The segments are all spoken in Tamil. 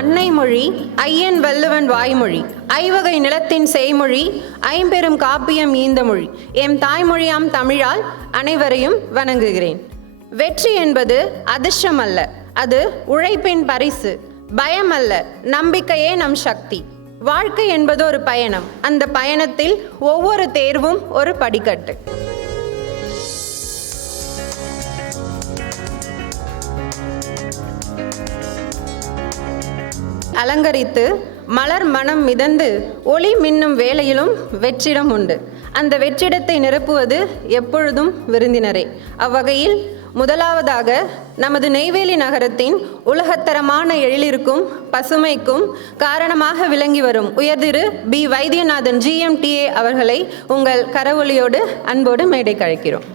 அன்னை மொழி ஐயன் வள்ளுவன் வாய்மொழி ஐவகை நிலத்தின் செய்மொழி ஐம்பெரும் காப்பியம் ஈந்த மொழி எம் தாய்மொழியாம் தமிழால் அனைவரையும் வணங்குகிறேன். வெற்றி என்பது அதிர்ஷ்டம் அல்ல, அது உழைப்பின் பரிசு. பயம் அல்ல, நம்பிக்கையே நம் சக்தி. வாழ்க்கை என்பது ஒரு பயணம், அந்த பயணத்தில் ஒவ்வொரு தேர்வும் ஒரு படிக்கட்டு. அலங்கரித்து மலர் மனம் மிதந்து ஒளி மின்னும் வேளையிலும் வெற்றிடம் உண்டு. அந்த வெற்றிடத்தை நிரப்புவது எப்பொழுதும் விருந்தினரே. அவ்வகையில் முதலாவதாக நமது நெய்வேலி நகரத்தின் உலகத்தரமான எழிலிற்கும் பசுமைக்கும் காரணமாக விளங்கி வரும் உயர்திரு பி. வைத்தியநாதன் GMTA அவர்களை உங்கள் கரவொலியோடு அன்போடு மேடைக்கு அழைக்கிறோம்.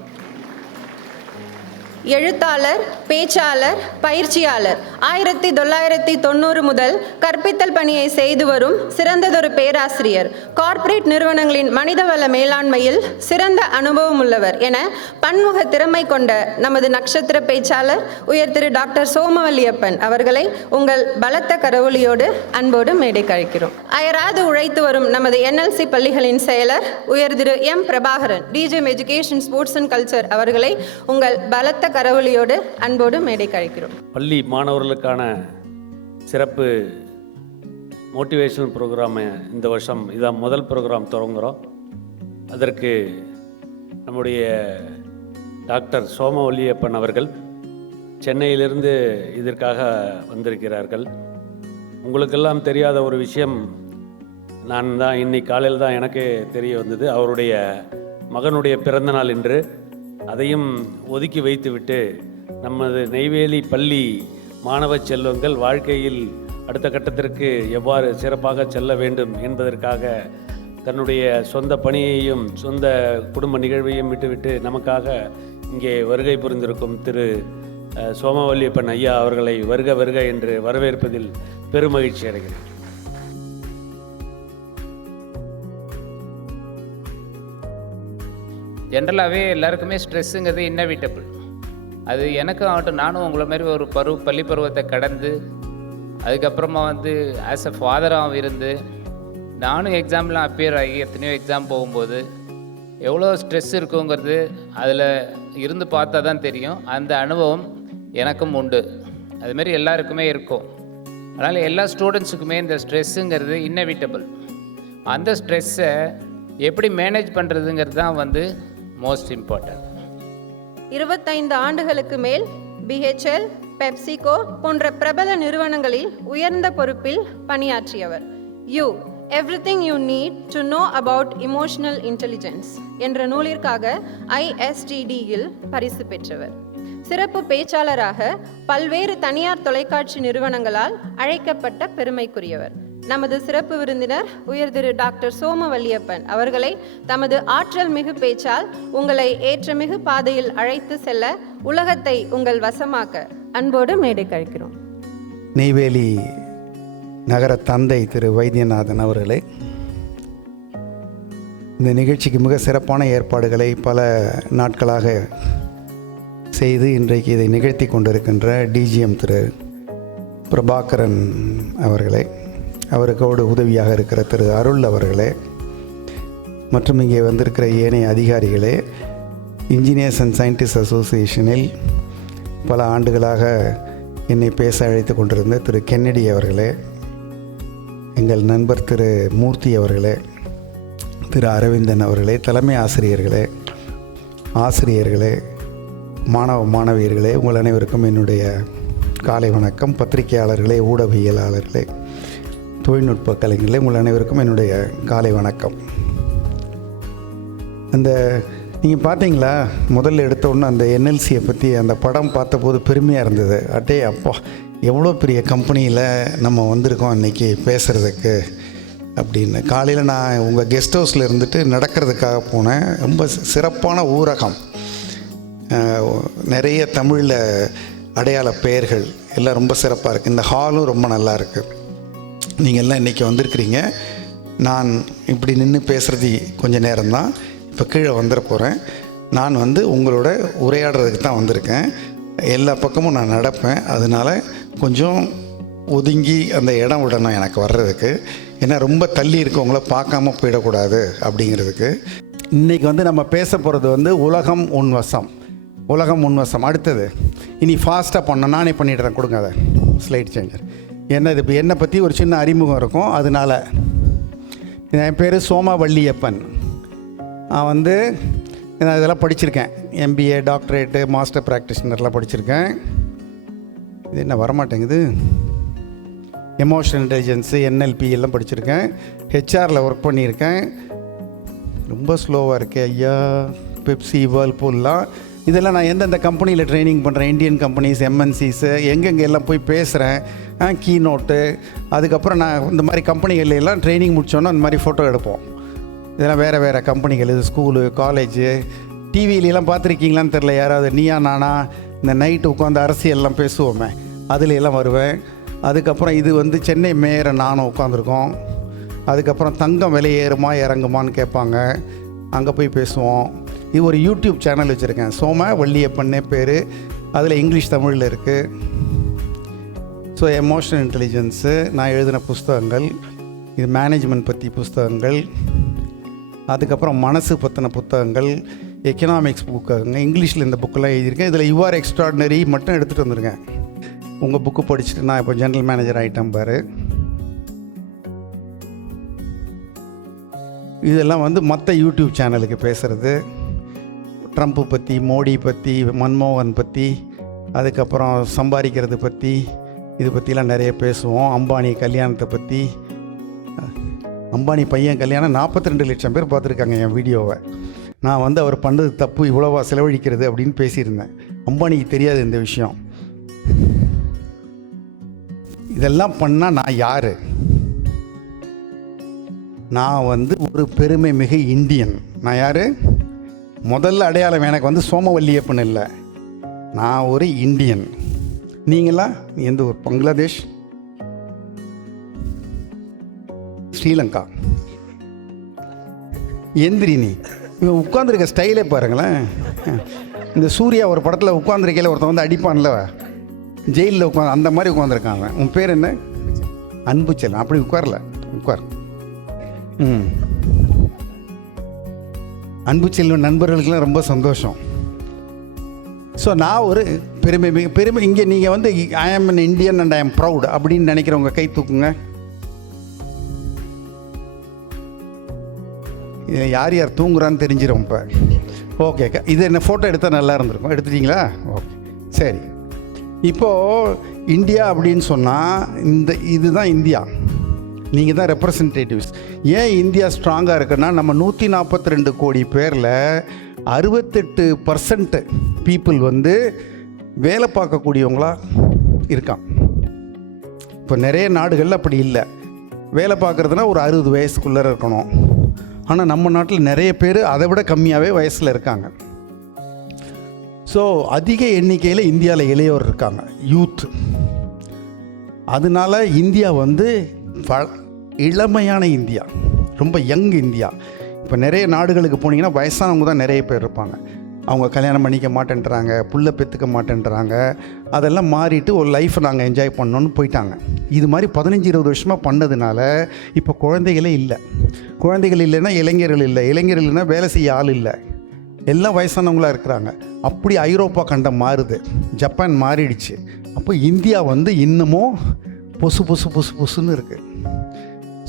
எழுத்தாளர், பேச்சாளர், பயிற்சியாளர், 1990 முதல் கற்பித்தல் பணியை செய்து வரும் சிறந்ததொரு பேராசிரியர், கார்ப்பரேட் நிறுவனங்களின் மனிதவள மேலாண்மையில் சிறந்த அனுபவம் உள்ளவர் என பன்முக திறமை கொண்ட நமது நட்சத்திர பேச்சாளர் உயர் திரு டாக்டர் சோமவல்லியப்பன் அவர்களை உங்கள் பலத்த கரவொலியோடு அன்போடு மேடைக்கு அழைக்கிறோம். அயராது உழைத்து வரும் நமது NLC பள்ளிகளின் செயலர் உயர் திரு M. Prabhakaran DGM education sports and culture அவர்களை உங்கள் பலத்த கரவொலியோடு அன்போடு மேடைக்கு அழைக்கிறோம். பள்ளி மாணவர்களுக்கான சிறப்பு மோட்டிவேஷனல் ப்ரோக்ராமை இந்த வருஷம் இதான் முதல் ப்ரோக்ராம் தொடங்குகிறோம். அதற்கு நம்முடைய டாக்டர் சோமவல்லியப்பன் அவர்கள் சென்னையிலிருந்து இதற்காக வந்திருக்கிறார்கள். உங்களுக்கெல்லாம் தெரியாத ஒரு விஷயம், நான் தான் இன்னைக்கு காலையில் தான் எனக்கு தெரிய வந்தது. அவருடைய மகனுடைய பிறந்தநாள் இன்று. அதையும் ஒதுக்கி வைத்துவிட்டு நமது நெய்வேலி பள்ளி மாணவ செல்வங்கள் வாழ்க்கையில் அடுத்த கட்டத்திற்கு எவ்வாறு சிறப்பாக செல்ல வேண்டும் என்பதற்காக தன்னுடைய சொந்த பணியையும் சொந்த குடும்ப நிகழ்வையும் விட்டுவிட்டு நமக்காக இங்கே வருகை புரிந்திருக்கும் திரு சோமவல்லியப்பன் ஐயா அவர்களை வருக வருக என்று வரவேற்பதில் பெருமகிழ்ச்சி அடைகிறேன். ஜென்ரலாகவே எல்லாருக்குமே ஸ்ட்ரெஸ்ஸுங்கிறது இன்னவிட்டபிள். அது எனக்கும் ஆகட்டும், நானும் உங்களை மாதிரி ஒரு பள்ளி பருவத்தை கடந்து அதுக்கப்புறமா ஆஸ் அ ஃபாதராகவும் இருந்து நானும் எக்ஸாம்லாம் அப்பியர் ஆகி எத்தனையோ எக்ஸாம் போகும்போது எவ்வளோ ஸ்ட்ரெஸ் இருக்குங்கிறது அதில் இருந்து பார்த்தா தான் தெரியும். அந்த அனுபவம் எனக்கும் உண்டு, அதுமாரி எல்லாருக்குமே இருக்கும். அதனால் எல்லா ஸ்டூடெண்ட்ஸுக்குமே இந்த ஸ்ட்ரெஸ்ஸுங்கிறது இன்னவிட்டபிள். அந்த ஸ்ட்ரெஸ்ஸை எப்படி மேனேஜ் பண்ணுறதுங்கிறது தான் மோஸ்ட் இம்பார்ட்டன்ட். 25 ஆண்டுகளுக்கு மேல் BHL, பெப்சிகோ போன்ற பிரபல நிறுவனங்களில் உயர்ந்த பொறுப்பில் பணியாற்றியவர். You everything you need to know about emotional intelligence என்ற நூலிற்காக ISTDயில் பரிசு பெற்றவர். சிறப்பு பேச்சாளராக பல்வேறு தனியார் தொலைக்காட்சி நிறுவனங்களால் அழைக்கப்பட்ட பெருமைக்குரியவர். நமது சிறப்பு விருந்தினர் உயர் திரு டாக்டர் சோமவல்லியப்பன் அவர்களை தமது ஆற்றல் மிகு பேச்சால் உங்களை ஏற்றமிகு பாதையில் அழைத்து செல்ல உலகத்தை உங்கள் வசமாக்க அன்போடு மேடை கழிக்கிறோம். நெய்வேலி நகர தந்தை திரு வைத்தியநாதன் அவர்களே, இந்த நிகழ்ச்சிக்கு மிக சிறப்பான ஏற்பாடுகளை பல நாட்களாக செய்து இன்றைக்கு இதை நிகழ்த்தி கொண்டிருக்கின்ற DGM திரு பிரபாகரன் அவர்களே, அவருக்கோடு உதவியாக இருக்கிற திரு அருள் அவர்களே, மற்றும் இங்கே வந்திருக்கிற ஏனைய அதிகாரிகளே, இன்ஜினியர்ஸ் அண்ட் சயின்டிஸ்ட் அசோசியேஷனில் பல ஆண்டுகளாக என்னை பேச அழைத்து கொண்டிருந்த திரு கென்னடி அவர்களே, எங்கள் நண்பர் திரு மூர்த்தி அவர்களே, திரு அரவிந்தன் அவர்களே, தலைமை ஆசிரியர்களே, மாணவ மாணவியர்களே, உங்கள் அனைவருக்கும் என்னுடைய காலை வணக்கம். பத்திரிகையாளர்களே, ஊடகவியலாளர்களே, தொழில்நுட்ப கலைஞர்களே, உங்கள் அனைவருக்கும் என்னுடைய காலை வணக்கம். அந்த நீங்கள் பார்த்தீங்களா, முதல்ல எடுத்தோன்னே அந்த NLCயை பற்றி அந்த படம் பார்த்தபோது பெருமையாக இருந்தது. அட்டே அப்பா, எவ்வளோ பெரிய கம்பெனியில் நம்ம வந்திருக்கோம் இன்றைக்கி பேசுகிறதுக்கு அப்படின்னு. காலையில் நான் உங்கள் கெஸ்ட் ஹவுஸில் இருந்துட்டு நடக்கிறதுக்காக போனேன். ரொம்ப சிறப்பான ஊரகம், நிறைய தமிழில் அடையாள பெயர்கள் எல்லாம் ரொம்ப சிறப்பாக இருக்குது. இந்த ஹாலும் ரொம்ப நல்லா இருக்குது. நீங்கள் எல்லாம் இன்றைக்கி வந்திருக்கிறீங்க. நான் இப்படி நின்று பேசுகிறது கொஞ்சம் நேரம்தான், இப்போ கீழே வந்துட போகிறேன். நான் உங்களோட உரையாடுறதுக்கு தான் வந்திருக்கேன். எல்லா பக்கமும் நான் நடப்பேன். அதனால் கொஞ்சம் ஒதுங்கி அந்த இடம் விடணும் எனக்கு வர்றதுக்கு. ஏன்னா ரொம்ப தள்ளி இருக்கவங்கள பார்க்காம போயிடக்கூடாது அப்படிங்கிறதுக்கு. இன்றைக்கி வந்து நம்ம பேச போகிறது வந்து உலகம் உன்வசம். உலகம் உன்வசம். அடுத்தது இனி ஃபாஸ்ட்டாக பண்ண நானே பண்ணிடுறேன். கொடுங்க அதை ஸ்லைட் சேஞ்சர். என்ன இது இப்போ என்னை பற்றி ஒரு சின்ன அறிமுகம் இருக்கும். அதனால் என் பேர் சோமா வள்ளியப்பன். நான் வந்து நான் இதெல்லாம் படிச்சிருக்கேன். MBA, டாக்டரேட்டு, மாஸ்டர் ப்ராக்டிஷனர்லாம் படிச்சிருக்கேன். இது என்ன வரமாட்டேங்குது. எமோஷனல் இன்டெலிஜென்ஸு, NLP எல்லாம் படிச்சிருக்கேன். ஹெச்ஆரில் ஒர்க் பண்ணியிருக்கேன். ரொம்ப ஸ்லோவாக இருக்கேன் ஐயா. பெப்சி, வேர்ல்பூல்லாம் இதெல்லாம் நான் எந்தெந்த கம்பெனியில் ட்ரைனிங் பண்ணுறேன், இந்தியன் கம்பெனிஸ், MNCஸு, எங்கெங்கே எல்லாம் போய் பேசுகிறேன், கீ நோட்டு. அதுக்கப்புறம் நான் இந்த மாதிரி கம்பெனிகள் எல்லாம் ட்ரைனிங் முடித்தோன்னா அந்த மாதிரி ஃபோட்டோ எடுப்போம். இதெல்லாம் வேறு வேறு கம்பெனிகள், இது ஸ்கூலு, காலேஜு. டிவியிலலாம் பார்த்துருக்கீங்களான்னு தெரில யாராவது. நீயா நானா இந்த நைட்டு உட்காந்து அரசியல்லாம் பேசுவோமே, அதில் எல்லாம் வருவேன். அதுக்கப்புறம் இது வந்து சென்னை மேயரை நானும் உட்காந்துருக்கோம். அதுக்கப்புறம் தங்கம் விலை ஏறுமா இறங்குமான்னு கேட்பாங்க, அங்கே போய் பேசுவோம். இது ஒரு யூடியூப் சேனல் வச்சுருக்கேன், சோம வள்ளியப்பன்னே பேர். அதில் இங்கிலீஷ் தமிழில் இருக்குது. ஸோ எமோஷனல் இன்டெலிஜென்ஸு நான் எழுதின புஸ்தகங்கள், இது மேனேஜ்மெண்ட் பற்றி புஸ்தகங்கள். அதுக்கப்புறம் மனசு பற்றின புத்தகங்கள், எக்கனாமிக்ஸ் புத்தகங்க, இங்கிலீஷில் இந்த புக்கெல்லாம் எழுதியிருக்கேன். இதில் யுவர் எக்ஸ்ட்ராடினரி மட்டும் எடுத்துகிட்டு வந்திருக்கேன். உங்கள் புக்கு படிச்சுட்டு நான் இப்போ ஜென்ரல் மேனேஜர் ஆகிட்டேன் பாரு. இதெல்லாம் வந்து மற்ற யூடியூப் சேனலுக்கு பேசுகிறது. ட்ரம்ப்பு பற்றி, மோடி பற்றி, மன்மோகன் பற்றி, அதுக்கப்புறம் சம்பாதிக்கிறது பற்றி, இது பற்றிலாம் நிறைய பேசுவோம். அம்பானி கல்யாணத்தை பற்றி. அம்பானி பையன் கல்யாணம் 42 லட்சம் பேர் பார்த்துருக்காங்க என் வீடியோவை. நான் வந்து அவர் பண்ணது தப்பு, இவ்வளோவா செலவழிக்கிறது அப்படின்னு பேசியிருந்தேன். அம்பானிக்கு தெரியாது இந்த விஷயம். இதெல்லாம் பண்ணால் நான் யார்? நான் வந்து ஒரு பெருமை மிகு இந்தியன். நான் யார்? முதல்ல அடையாளம் எனக்கு வந்து சோமவல்லியப்பன் இல்லை, நான் ஒரு இந்தியன். நீங்களா எந்த ஊர்? பங்களாதேஷ், ஸ்ரீலங்கா. எந்திரி நீ. இவன் உட்காந்துருக்க ஸ்டைலே பாருங்களேன். இந்த சூர்யா ஒரு படத்தில் உட்காந்துருக்கையில் ஒருத்தன் வந்து அடிப்பான்ல, ஜெயிலில் உட்காந்து அந்த மாதிரி உட்காந்துருக்காங்க. உன் பேர் என்ன? அன்பு செல்லம். அப்படி உட்காரல, உட்கார். அன்பு செல்வன் நண்பர்களுக்கெல்லாம் ரொம்ப சந்தோஷம். ஸோ நான் ஒரு பெருமை இங்கே நீங்கள் வந்து ஐ ஆம் an இண்டியன் அண்ட் ஐ ஆம் ப்ரவுட் அப்படின்னு நினைக்கிறவங்க கை தூக்குங்க. இதில் யார் யார் தூங்குறான்னு தெரிஞ்சிடும் இப்போ. ஓகே, இது என்ன ஃபோட்டோ எடுத்தால் நல்லா இருந்திருக்கும். எடுத்துட்டிங்களா? ஓகே, சரி. இப்போது இந்தியா அப்படின்னு சொன்னால் இதுதான் இந்தியா. நீங்கள் தான் ரெப்ரசன்டேட்டிவ்ஸ். ஏன் இந்தியா ஸ்ட்ராங்காக இருக்குன்னா, நம்ம 142 கோடி பேரில் 68% பீப்புள் வந்து வேலை பார்க்கக்கூடியவங்களா இருக்கான். இப்போ நிறைய நாடுகளில் அப்படி இல்லை. வேலை பார்க்குறதுனா ஒரு 60 வயசுக்குள்ளே இருக்கணும். ஆனால் நம்ம நாட்டில் நிறைய பேர் அதை விட கம்மியாகவே வயசில் இருக்காங்க. ஸோ அதிக எண்ணிக்கையில் இந்தியாவில் இளையோர் இருக்காங்க, யூத். அதனால இந்தியா வந்து இளமையான இந்தியா, ரொம்ப யங் இந்தியா. இப்போ நிறைய நாடுகளுக்கு போனீங்கன்னா வயசானவங்க தான் நிறைய பேர் இருப்பாங்க. அவங்க கல்யாணம் பண்ணிக்க மாட்டேன்றாங்க, புள்ள பெற்றுக்க மாட்டேன்றாங்க. அதெல்லாம் மாறிட்டு ஒரு லைஃப்பை நாங்கள் என்ஜாய் பண்ணோன்னு போயிட்டாங்க. இது மாதிரி 15-20 வருஷமாக பண்ணதுனால இப்போ குழந்தைகளே இல்லை. குழந்தைகள் இல்லைன்னா இளைஞர்கள் இல்லை, இளைஞர்கள் இல்லைன்னா வேலை செய்ய ஆள் இல்லை, எல்லாம் வயசானவங்களாக இருக்கிறாங்க. அப்படி ஐரோப்பா கண்டம் மாறுது, ஜப்பான் மாறிடுச்சு. அப்போ இந்தியா வந்து இன்னமும் பொசுன்னு இருக்குது.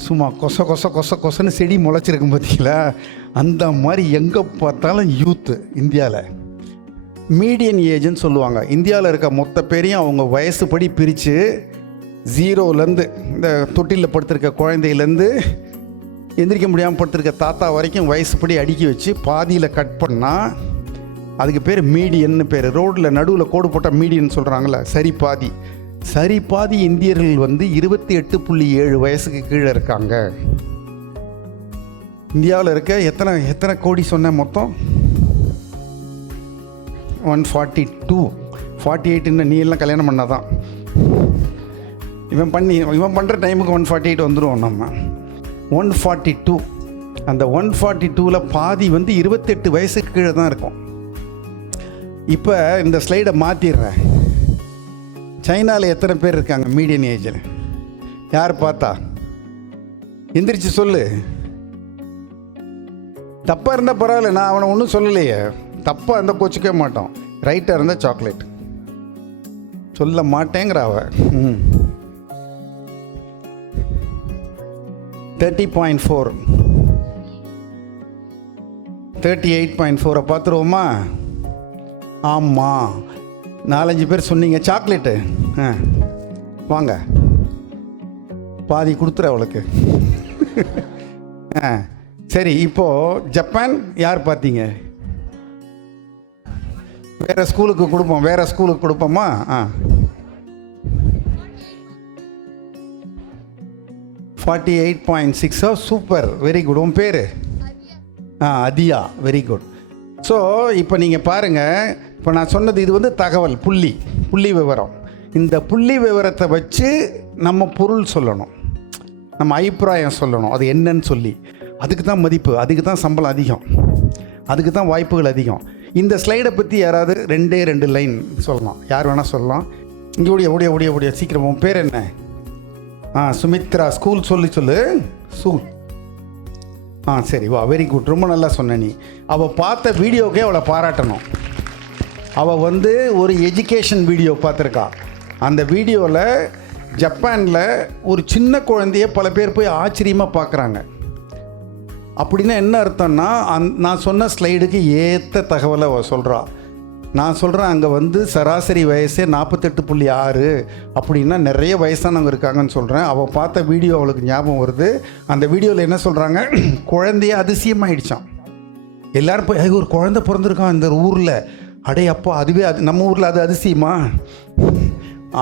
சும்மா கொசன்னு செடி முளைச்சிருக்கும் பார்த்தீங்களா? அந்த மாதிரி எங்கே பார்த்தாலும் யூத்து இந்தியாவில். மீடியன் ஏஜ்னு சொல்லுவாங்க. இந்தியாவில் இருக்க மொத்த பேரையும் அவங்க வயசுப்படி பிரித்து 0லேருந்து இந்த தொட்டிலில் படுத்திருக்க குழந்தையிலேருந்து எந்திரிக்க முடியாமல் படுத்திருக்க தாத்தா வரைக்கும் வயசுப்படி அடுக்கி வச்சு பாதியில் கட் பண்ணால் அதுக்கு பேர் மீடியன்னு பேர். ரோட்டில் நடுவில் கோடு போட்டால் மீடியன் சொல்கிறாங்களே, சரி பாதி இந்தியர்கள் வந்து 28.7 வயசுக்கு கீழே இருக்காங்க. இந்தியாவில் இருக்க எத்தனை கோடி சொன்ன மொத்தம்? 142. 48 நீ எல்லாம் கல்யாணம் பண்ணாதான் இவன் பண்ணுற டைமுக்கு 148 வந்துடுவோம் நம்ம. 142. அந்த 142ல் பாதி வந்து 28 வயசுக்கு கீழே தான் இருக்கும். இப்போ இந்த ஸ்லைடை மாற்றிடுறேன். சைனாவில் எத்தனை பேர் இருக்காங்க மீடியன் ஏஜில்? யார் பார்த்தா எந்திரிச்சு சொல்லு. தப்பாக இருந்தால் பரவாயில்ல, நான் அவனை ஒன்றும் சொல்லலையே. தப்பாக இருந்தால் கோச்சிக்க மாட்டோம். ரைட்டாக இருந்தால் சாக்லேட் சொல்ல மாட்டேங்கிற அவ. 30.4 38.4 பார்த்துருவோமா? ஆமாம், 4-5 பேர் சொன்னீங்க சாக்லேட்டு. வாங்க, பாதி கொடுத்துரு அவளுக்கு. சரி, இப்போது ஜப்பான் யார் பார்த்தீங்க? வேறு ஸ்கூலுக்கு கொடுப்போமா? 48.6. Super, very good. உன் பேர்? அதியா, வெரி குட். ஸோ இப்போ நீங்கள் பாருங்கள், இப்போ நான் சொன்னது இது வந்து தகவல், புள்ளி விவரம். இந்த புள்ளி விவரத்தை வச்சு நம்ம பொருள் சொல்லணும், நம்ம அபிப்பிராயம் சொல்லணும், அது என்னன்னு சொல்லி. அதுக்கு தான் மதிப்பு, அதுக்கு தான் சம்பளம் அதிகம், அதுக்கு தான் வாய்ப்புகள் அதிகம். இந்த ஸ்லைடை பற்றி யாராவது 2 லைன் சொல்லலாம்? யார் வேணால் சொல்லலாம். இங்கே ஓடிய சீக்கிரம். உன் பேர் என்ன? சுமித்ரா. ஸ்கூல் சொல்லு. ஸ்கூல். சரி, வா, வெரி குட், ரொம்ப நல்லா சொன்ன நீ. அவள் பார்த்த வீடியோக்கே அவளை பாராட்டணும். அவள் வந்து ஒரு எஜுகேஷன் வீடியோ பார்த்துருக்கா. அந்த வீடியோவில் ஜப்பானில் ஒரு சின்ன குழந்தைய பல பேர் போய் ஆச்சரியமாக பார்க்குறாங்க. அப்படின்னா என்ன அர்த்தம்னா, நான் சொன்ன ஸ்லைடுக்கு ஏற்ற தகவலை அவள் சொல்கிறா. நான் சொல்கிறேன், அங்கே வந்து சராசரி வயசே 48.6, அப்படின்னா நிறைய வயசானவங்க இருக்காங்கன்னு சொல்கிறேன். அவள் பார்த்த வீடியோ அவளுக்கு ஞாபகம் வருது. அந்த வீடியோவில் என்ன சொல்கிறாங்க, குழந்தைய அதிசயமாயிடுச்சான். எல்லோரும் போய் ஒரு குழந்தை பிறந்திருக்கான் இந்த ஊரில். அடே அப்போ, அதுவே நம்ம ஊரில் அது அதிசயமா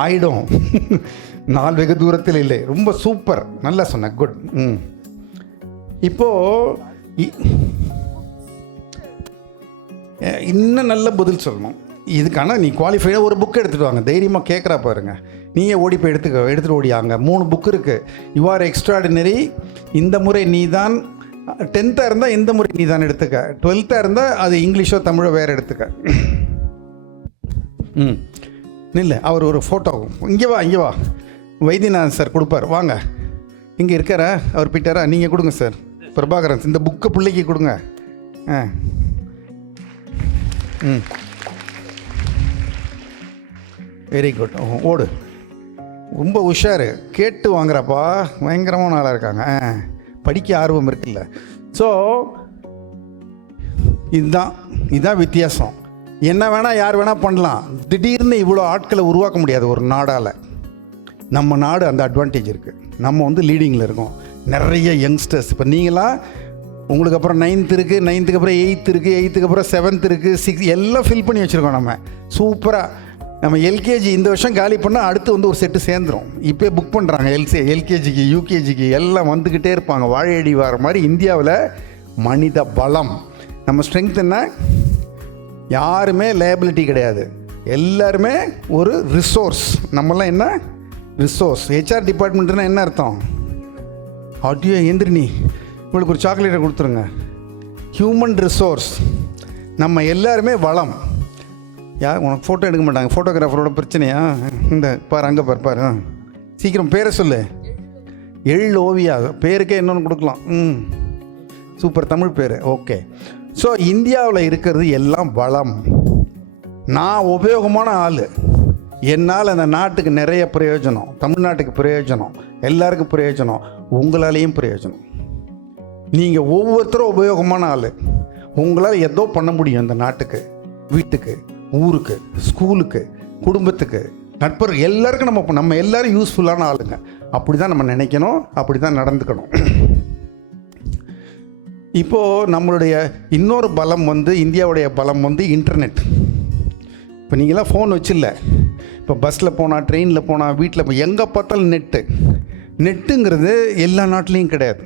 ஆயிடும். நாள் வெகு தூரத்தில் இல்லை. ரொம்ப சூப்பர், நல்லா சொன்ன, குட். இப்போது இன்னும் நல்ல பதில் சொல்லணும் இதுக்கான. நீ குவாலிஃபைடாக ஒரு புக் எடுத்துகிட்டு வாங்க. தைரியமாக கேட்குறா பாருங்க. நீயே ஓடி போய் எடுத்துகிட்டு ஓடியாங்க. 3 புக்கு இருக்குது. You are extraordinary. இந்த முறை நீ தான். 10th இருந்தால் இந்த முறை நீ தான் எடுத்துக்க. 12th இருந்தால் அது இங்கிலீஷோ தமிழோ வேறு எடுத்துக்க. இல்லை, அவர் ஒரு ஃபோட்டோ. இங்கே வா. வைத்தியநாதன் சார் கொடுப்பார். வாங்க, இங்கே இருக்காரா? அவர் போயிட்டாரா? நீங்கள் கொடுங்க சார். பிரபாகரன், இந்த புக்கை பிள்ளைக்கு கொடுங்க. Very good. ஓடு, ரொம்ப உஷாரு. கேட்டு வாங்குறாப்பா, பயங்கரமான ஆளாக இருக்காங்க. படிக்க ஆர்வம் இருக்குல்ல. ஸோ இதுதான் வித்தியாசம். என்ன வேணால் யார் வேணால் பண்ணலாம். திடீர்னு இவ்வளோ ஆட்களை உருவாக்க முடியாது ஒரு நாடால். நம்ம நாடு அந்த அட்வான்டேஜ் இருக்குது. நம்ம வந்து லீடிங்கில் இருக்கோம். நிறைய யங்ஸ்டர்ஸ். இப்போ நீங்களாம், உங்களுக்கு அப்புறம் 9th இருக்குது, 9th அப்புறம் 8th இருக்குது, 8th அப்புறம் 7th இருக்குது, 6 எல்லாம் ஃபில் பண்ணி வச்சுருக்கோம். நம்ம சூப்பராக நம்ம எல்கேஜி இந்த வருஷம் காலி பண்ணால் அடுத்து வந்து ஒரு செட்டு சேர்ந்துடும். இப்போ புக் பண்ணுறாங்க. எல்கேஜிக்கு யூகேஜிக்கு எல்லாம் வந்துக்கிட்டே இருப்பாங்க. வாழையடி வர மாதிரி இந்தியாவில் மனித பலம். நம்ம ஸ்ட்ரென்த் என்ன? யாருமே லேபிலிட்டி கிடையாது, எல்லாருமே ஒரு ரிசோர்ஸ். நம்மளாம் என்ன ரிசோர்ஸ். ஹெச்ஆர் டிபார்ட்மெண்ட்னா என்ன அர்த்தம்? ஆட்டியோ எந்திரினி, உங்களுக்கு ஒரு சாக்லேட்டை கொடுத்துருங்க. Human resource. நம்ம எல்லாருமே வளம். உனக்கு ஃபோட்டோ எடுக்க மாட்டாங்க. ஃபோட்டோகிராஃபரோட பிரச்சனையா? இந்த பாரு, அங்கே பாரு. சீக்கிரம் பேரை சொல்லு. ஓவியா. பேருக்கே இன்னொன்று கொடுக்கலாம். சூப்பர், தமிழ் பேர். ஓகே. ஸோ இந்தியாவில் இருக்கிறது எல்லாம் வளம். நான் உபயோகமான ஆள். என்னால் அந்த நாட்டுக்கு நிறைய பிரயோஜனம், தமிழ்நாட்டுக்கு பிரயோஜனம், எல்லாருக்கும் பிரயோஜனம், உங்களாலேயும் பிரயோஜனம். நீங்கள் ஒவ்வொருத்தரும் உபயோகமான ஆள். உங்களால் ஏதோ பண்ண முடியும் இந்த நாட்டுக்கு, வீட்டுக்கு, ஊருக்கு, ஸ்கூலுக்கு, குடும்பத்துக்கு, நட்பர் எல்லாருக்கும். நம்ம எல்லோரும் யூஸ்ஃபுல்லான ஆளுங்க. அப்படி தான் நம்ம நினைக்கணும், அப்படி தான் நடந்துக்கணும். இப்போது நம்மளுடைய இன்னொரு பலம் வந்து, இந்தியாவுடைய பலம் வந்து இன்டர்நெட். இப்போ நீங்களாம் ஃபோன் வச்சில்ல. இப்போ பஸ்ஸில் போனால், ட்ரெயினில் போனால், வீட்டில் எங்கே பார்த்தாலும் நெட்டுங்கிறது எல்லா நாட்டிலையும் கிடையாது.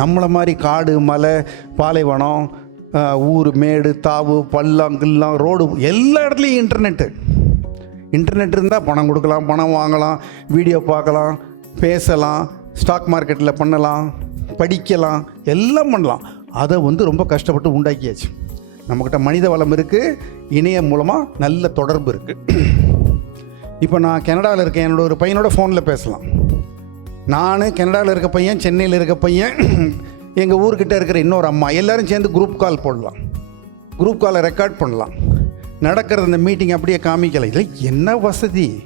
நம்மளை மாதிரி காடு, மலை, பாலைவனம், ஊர், மேடு, தாவு, பள்ளம், கில்லாம், ரோடு, எல்லா இடத்துலையும் இன்டர்நெட் இருந்தால் பணம் கொடுக்கலாம், பணம் வாங்கலாம், வீடியோ பார்க்கலாம், பேசலாம், ஸ்டாக் மார்க்கெட்டில் பண்ணலாம், படிக்கலாம், எல்லாம் பண்ணலாம். அதை வந்து ரொம்ப கஷ்டப்பட்டு உண்டாக்கியாச்சு. நம்மக்கிட்ட மனித வளம் இருக்குது, இணையம் மூலமாக நல்ல தொடர்பு இருக்குது. இப்போ நான் கனடாவில் இருக்கேன், என்னோட ஒரு பையனோட ஃபோனில் பேசலாம். நான் கனடாவில் இருக்க பையன், சென்னையில் இருக்க பையன், எங்கள் ஊர்கிட்ட இருக்கிற இன்னொரு அம்மா, எல்லோரும் சேர்ந்து குரூப் கால் போடலாம். குரூப் காலை ரெக்கார்ட் பண்ணலாம். நடக்கிறது இந்த மீட்டிங் அப்படியே காமிக்கலை. இல்லை என்ன வசதி!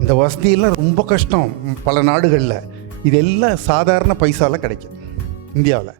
இந்த வசதியெல்லாம் ரொம்ப கஷ்டம் பல நாடுகளில். இதெல்லாம் சாதாரண பைசாவில் கிடைக்கும் இந்தியாவில்.